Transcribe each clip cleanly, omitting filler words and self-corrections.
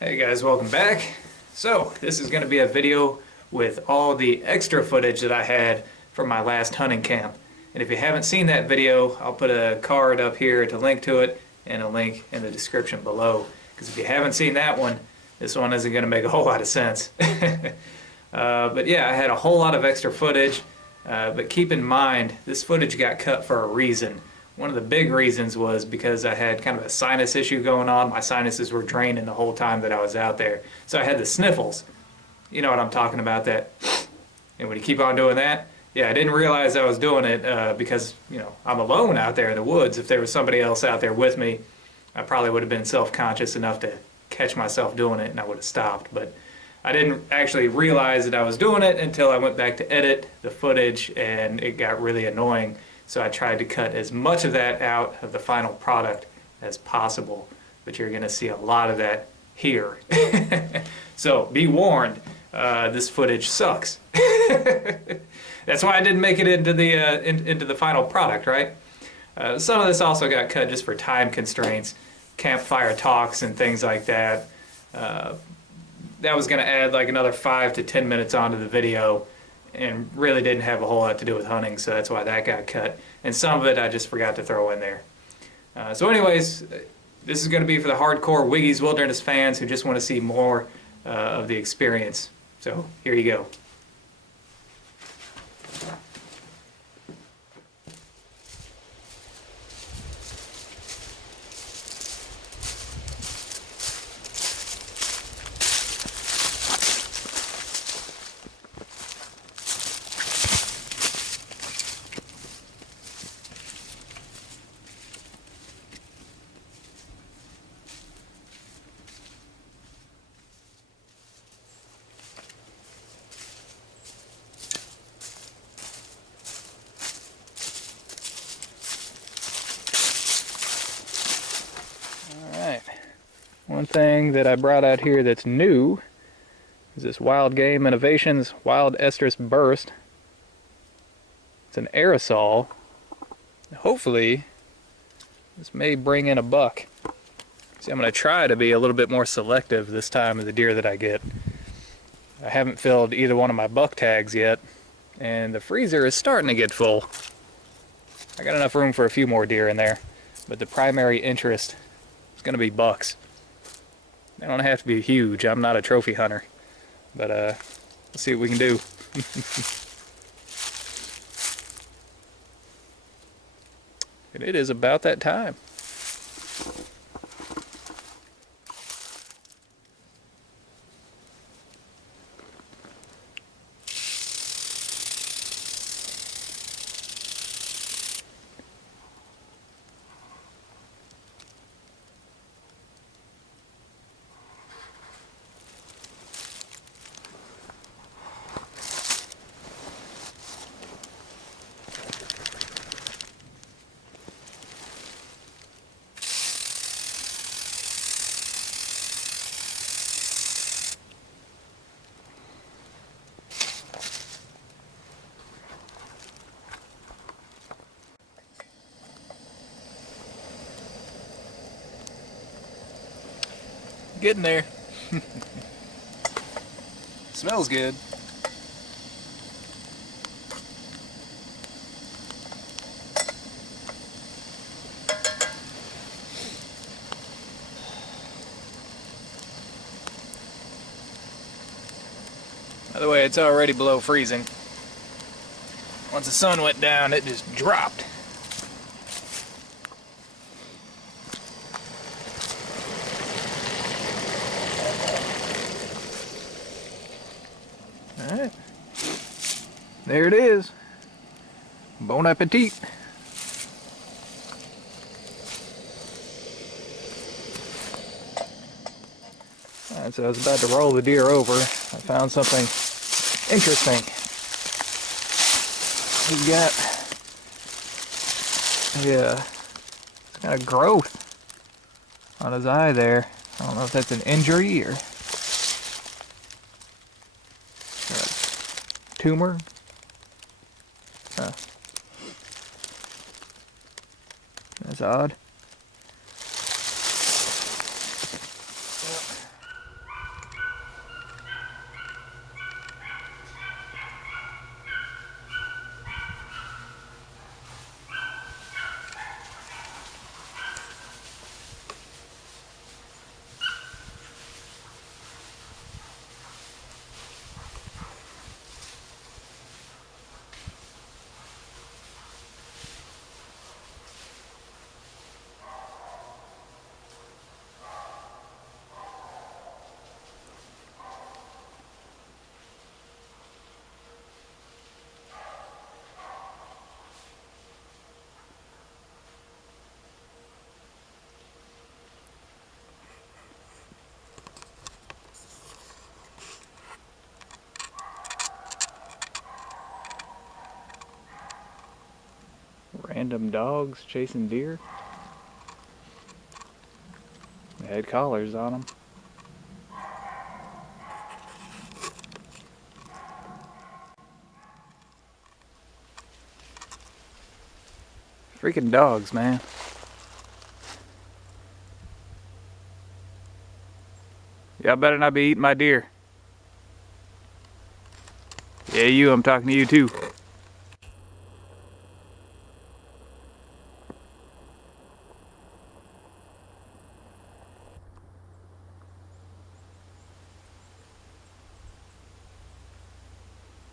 Hey guys, welcome back. So this is going to be a video with all the extra footage that I had from my last hunting camp. And if you haven't seen that video, I'll put a card up here to link to it and a link in the description below. Because if you haven't seen that one, this one isn't going to make a whole lot of sense. But yeah, I had a whole lot of extra footage. But keep in mind, this footage got cut for a reason. One of the big reasons was because I had kind of a sinus issue going on. My sinuses were draining the whole time that I was out there. So I had the sniffles. You know what I'm talking about, that. And when you keep on doing that, yeah, I didn't realize I was doing it because, you know, I'm alone out there in the woods. If there was somebody else out there with me, I probably would have been self-conscious enough to catch myself doing it and I would have stopped. But I didn't actually realize that I was doing it until I went back to edit the footage and it got really annoying. So I tried to cut as much of that out of the final product as possible, but you're going to see a lot of that here. So be warned, this footage sucks. That's why I didn't make it into the final product, right? Some of this also got cut just for time constraints, campfire talks and things like that. That was going to add like another 5 to 10 minutes onto the video, and really didn't have a whole lot to do with hunting, so that's why that got cut. And some of it I just forgot to throw in there. So anyways, this is going to be for the hardcore Wiggy's Wilderness fans who just want to see more of the experience. So here you go. One thing that I brought out here that's new is this Wild Game Innovations Wild Estrus Burst. It's an aerosol. Hopefully this may bring in a buck. See, I'm going to try to be a little bit more selective this time of the deer that I get. I haven't filled either one of my buck tags yet, and the freezer is starting to get full. I got enough room for a few more deer in there, but the primary interest is going to be bucks. They don't have to be huge. I'm not a trophy hunter, but let's see what we can do. And it is about that time. Getting there. Smells good. By the way, it's already below freezing. Once the sun went down, it just dropped. Alright, there it is. Bon appetit. Alright, so I was about to roll the deer over. I found something interesting. He's got a kind of growth on his eye there. I don't know if that's an injury or tumor. That's odd. Random dogs chasing deer. They had collars on them. Freaking dogs, man. Y'all better not be eating my deer. Yeah, you, I'm talking to you too.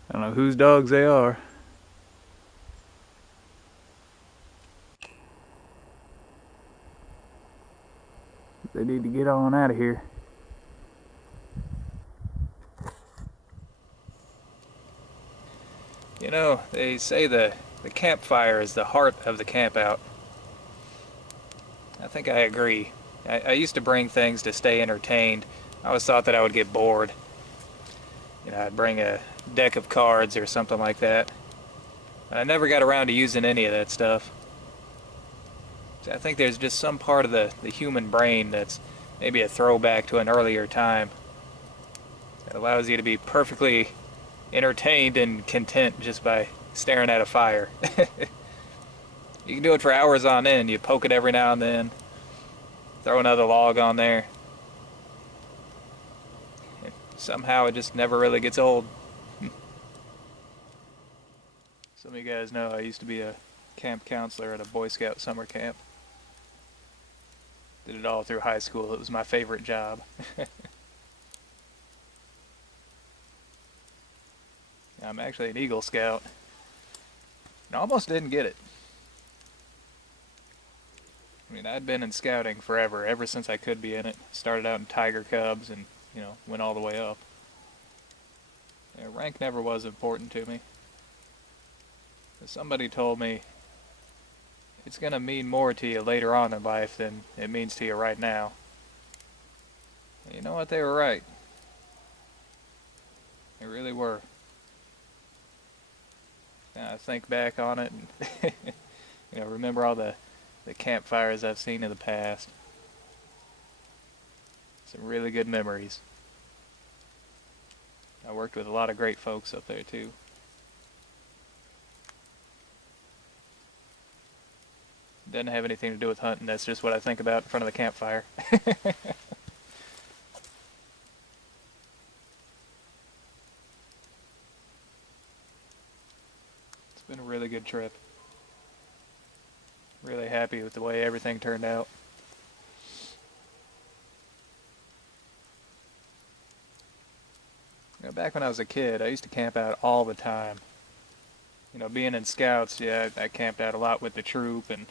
I don't know whose dogs they are. They need to get on out of here. You know, they say the campfire is the heart of the camp out. I think I agree. I used to bring things to stay entertained. I always thought that I would get bored. You know, I'd bring a deck of cards or something like that. I never got around to using any of that stuff. So I think there's just some part of the human brain that's maybe a throwback to an earlier time. It allows you to be perfectly entertained and content just by staring at a fire. You can do it for hours on end. You poke it every now and then, throw another log on there. And somehow it just never really gets old. Some of you guys know I used to be a camp counselor at a Boy Scout summer camp. Did it all through high school. It was my favorite job. I'm actually an Eagle Scout. And I almost didn't get it. I mean, I'd been in scouting forever, ever since I could be in it. Started out in Tiger Cubs and, you know, went all the way up. Yeah, rank never was important to me. Somebody told me it's going to mean more to you later on in life than it means to you right now. And you know what? They were right. They really were. Now I think back on it and you know, remember all the campfires I've seen in the past. Some really good memories. I worked with a lot of great folks up there too. Doesn't have anything to do with hunting, that's just what I think about in front of the campfire. It's been a really good trip. Really happy with the way everything turned out. You know, back when I was a kid, I used to camp out all the time. You know, being in scouts, yeah, I camped out a lot with the troop, and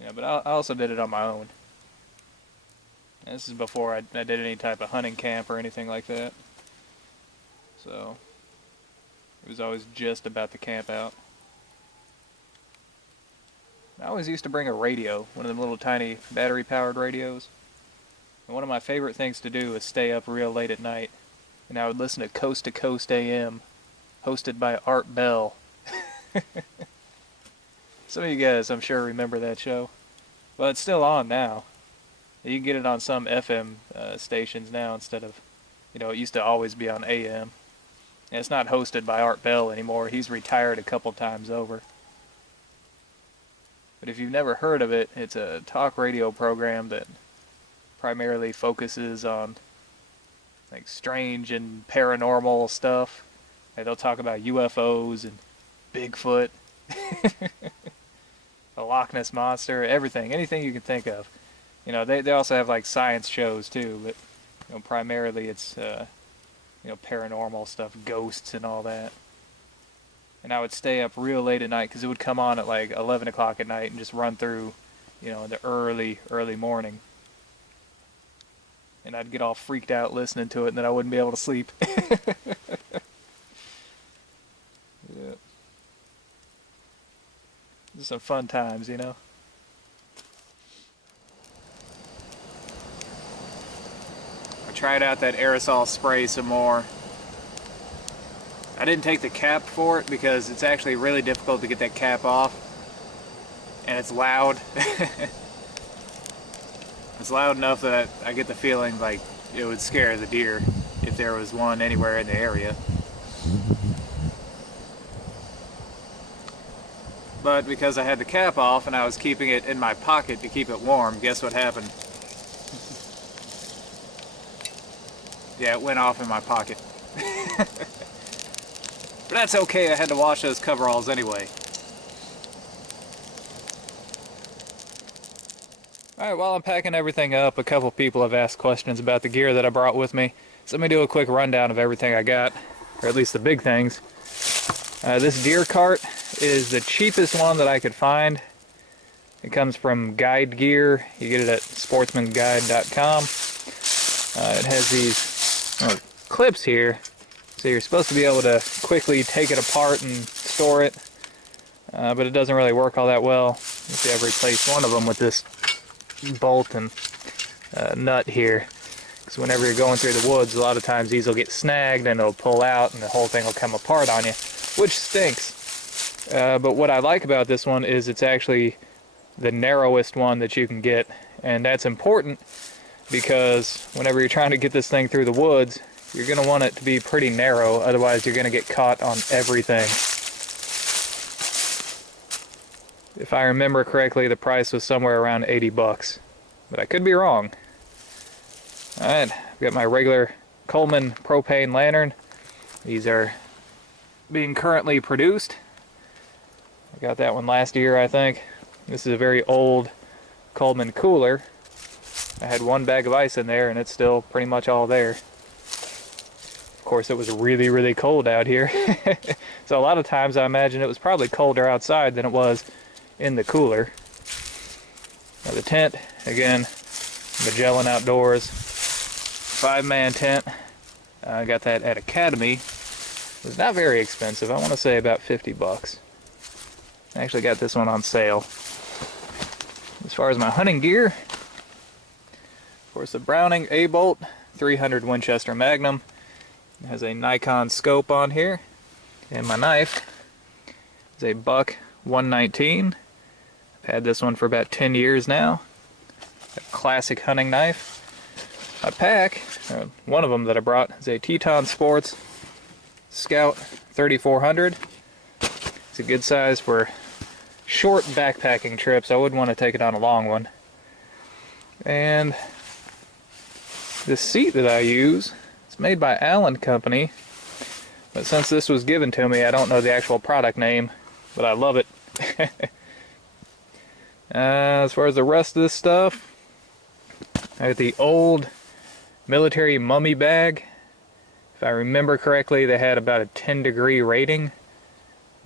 yeah, but I also did it on my own. And this is before I did any type of hunting camp or anything like that. So it was always just about the camp out. I always used to bring a radio, one of them little tiny battery-powered radios. And one of my favorite things to do is stay up real late at night, and I would listen to Coast to Coast AM, hosted by Art Bell. Some of you guys, I'm sure, remember that show. Well, it's still on now. You can get it on some FM stations now instead of, you know, it used to always be on AM. And it's not hosted by Art Bell anymore. He's retired a couple times over. But if you've never heard of it, it's a talk radio program that primarily focuses on like strange and paranormal stuff. Like, they'll talk about UFOs and Bigfoot, the Loch Ness Monster, everything, anything you can think of. You know, they also have like science shows too, but you know, primarily it's you know, paranormal stuff, ghosts and all that. And I would stay up real late at night because it would come on at like 11 o'clock at night and just run through, you know, in the early morning. And I'd get all freaked out listening to it, and then I wouldn't be able to sleep. Yeah. Some fun times, you know. I tried out that aerosol spray some more. I didn't take the cap for it because it's actually really difficult to get that cap off. and it's loud. It's loud enough that I get the feeling like it would scare the deer if there was one anywhere in the area. But because I had the cap off and I was keeping it in my pocket to keep it warm, guess what happened? Yeah, it went off in my pocket. But that's okay, I had to wash those coveralls anyway. Alright, while I'm packing everything up, a couple people have asked questions about the gear that I brought with me. So let me do a quick rundown of everything I got, or at least the big things. This deer cart is the cheapest one that I could find. It comes from Guide Gear. You get it at sportsmanguide.com. It has these clips here, so you're supposed to be able to quickly take it apart and store it, but it doesn't really work all that well. You see, I've replaced one of them with this bolt and nut here, because whenever you're going through the woods, a lot of times these will get snagged and it'll pull out and the whole thing will come apart on you, which stinks. But what I like about this one is it's actually the narrowest one that you can get, and that's important because whenever you're trying to get this thing through the woods, you're going to want it to be pretty narrow, otherwise you're going to get caught on everything. If I remember correctly, the price was somewhere around 80 bucks, but I could be wrong. Alright, I've got my regular Coleman propane lantern. These are being currently produced. I got that one last year, I think. This is a very old Coleman cooler. I had one bag of ice in there and it's still pretty much all there. Of course, it was really, really cold out here. So a lot of times I imagine it was probably colder outside than it was in the cooler. Now the tent, again, Magellan Outdoors 5-man tent. I got that at Academy. It was not very expensive. I want to say about 50 bucks. I actually got this one on sale. As far as my hunting gear, of course, the Browning A-Bolt 300 Winchester Magnum. It has a Nikon scope on here, and my knife is a Buck 119. I've had this one for about 10 years now. A classic hunting knife. My pack, one of them that I brought, is a Teton Sports Scout 3400. It's a good size for short backpacking trips. I wouldn't want to take it on a long one. And the seat that I use, it's made by Allen Company, but since this was given to me, I don't know the actual product name, but I love it. As far as the rest of this stuff, I got the old military mummy bag. If I remember correctly, they had about a 10-degree rating.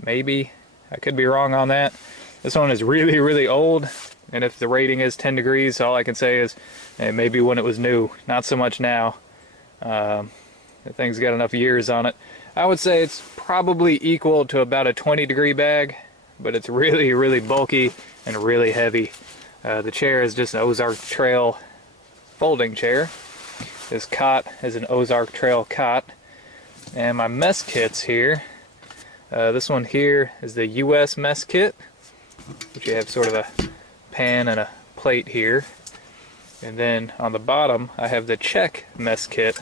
Maybe. I could be wrong on that. This one is really, really old, and if the rating is 10 degrees, all I can say is maybe when it was new. Not so much now. The thing's got enough years on it. I would say it's probably equal to about a 20-degree bag, but it's really, really bulky and really heavy. The chair is just an Ozark Trail folding chair. This cot is an Ozark Trail cot. And my mess kits here, this one here is the US mess kit, which you have sort of a pan and a plate here. And then on the bottom I have the Czech mess kit,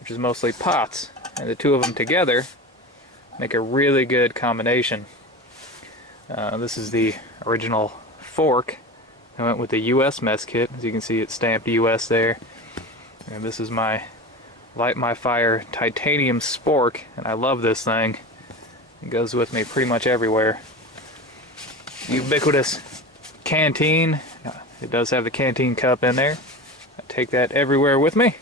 which is mostly pots. And the two of them together make a really good combination. This is the original fork. I went with the US mess kit. As you can see, it's stamped US there. And this is my Light My Fire titanium spork, and I love this thing. It goes with me pretty much everywhere. Ubiquitous canteen. It does have the canteen cup in there. I take that everywhere with me.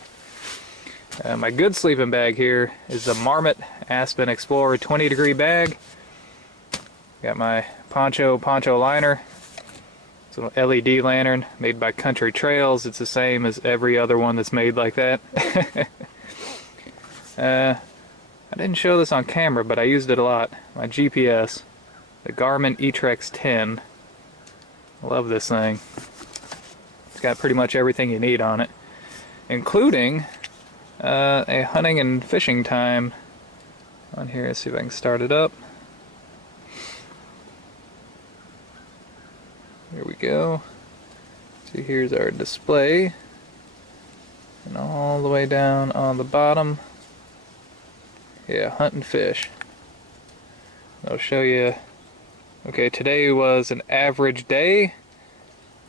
My good sleeping bag here is the Marmot Aspen Explorer 20-degree bag. Got my poncho liner. It's an LED lantern made by Country Trails. It's the same as every other one that's made like that. I didn't show this on camera, but I used it a lot. My GPS, the Garmin eTrex 10. I love this thing. It's got pretty much everything you need on it, including a hunting and fishing time on here. Let's see if I can start it up. Here we go. See, here's our display. And all the way down on the bottom, yeah, hunting fish. I'll show you. Okay, today was an average day.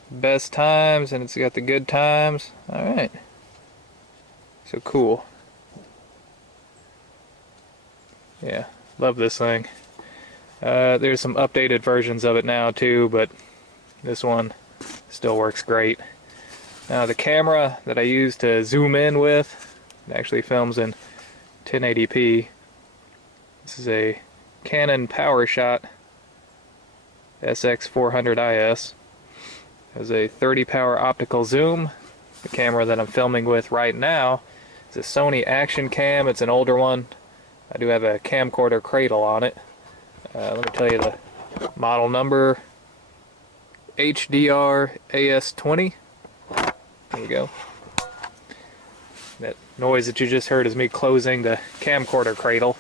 Best times, and it's got the good times. Alright. So cool. Yeah, love this thing. There's some updated versions of it now too, but this one still works great. Now the camera that I use to zoom in with, it actually films in 1080p. This is a Canon PowerShot SX400IS. It has a 30 power optical zoom. The camera that I'm filming with right now is a Sony Action Cam. It's an older one. I do have a camcorder cradle on it. Let me tell you the model number. HDR AS20. There we go. That noise that you just heard is me closing the camcorder cradle.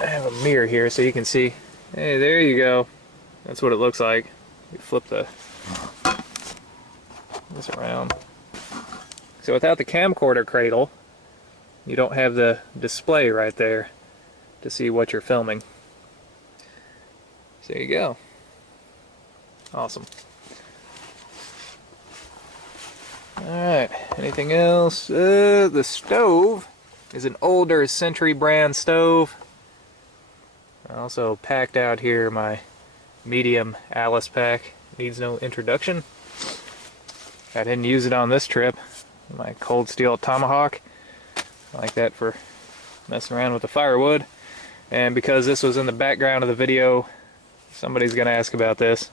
I have a mirror here so you can see. Hey, there you go. That's what it looks like. You flip this around. So without the camcorder cradle, you don't have the display right there to see what you're filming. So there you go. Awesome. Alright, anything else? The stove is an older Century brand stove. I also packed out here my medium Alice pack. Needs no introduction. I didn't use it on this trip. My cold steel tomahawk. I like that for messing around with the firewood. And because this was in the background of the video, somebody's going to ask about this.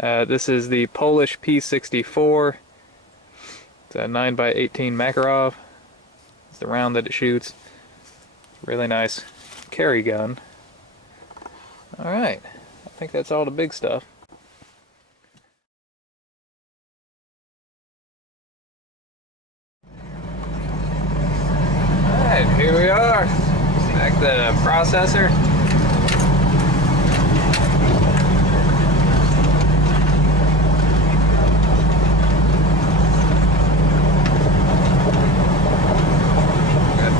This is the Polish P64. It's a 9x18 Makarov. It's the round that it shoots. Really nice carry gun. Alright, I think that's all the big stuff. Alright, here we are. Back to the processor.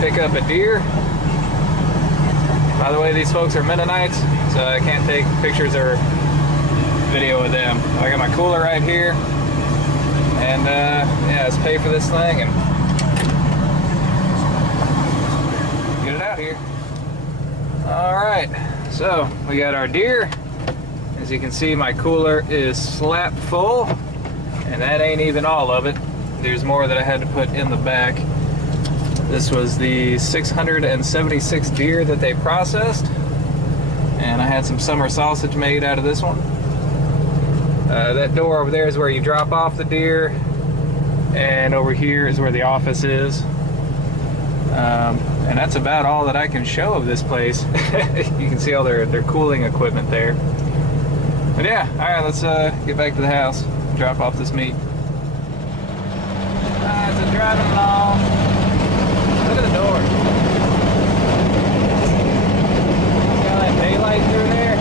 Pick up a deer. By the way, these folks are Mennonites, so I can't take pictures or video of them. I got my cooler right here, and yeah, let's pay for this thing and get it out here. Alright, so we got our deer. As you can see, my cooler is slap full, and that ain't even all of it. There's more that I had to put in the back. This was the 676 deer that they processed, and I had some summer sausage made out of this one. That door over there is where you drop off the deer, and over here is where the office is. And that's about all that I can show of this place. You can see all their cooling equipment there. But yeah, alright, let's get back to the house, drop off this meat. Alright, so driving along. Look at the door. Got that daylight through there.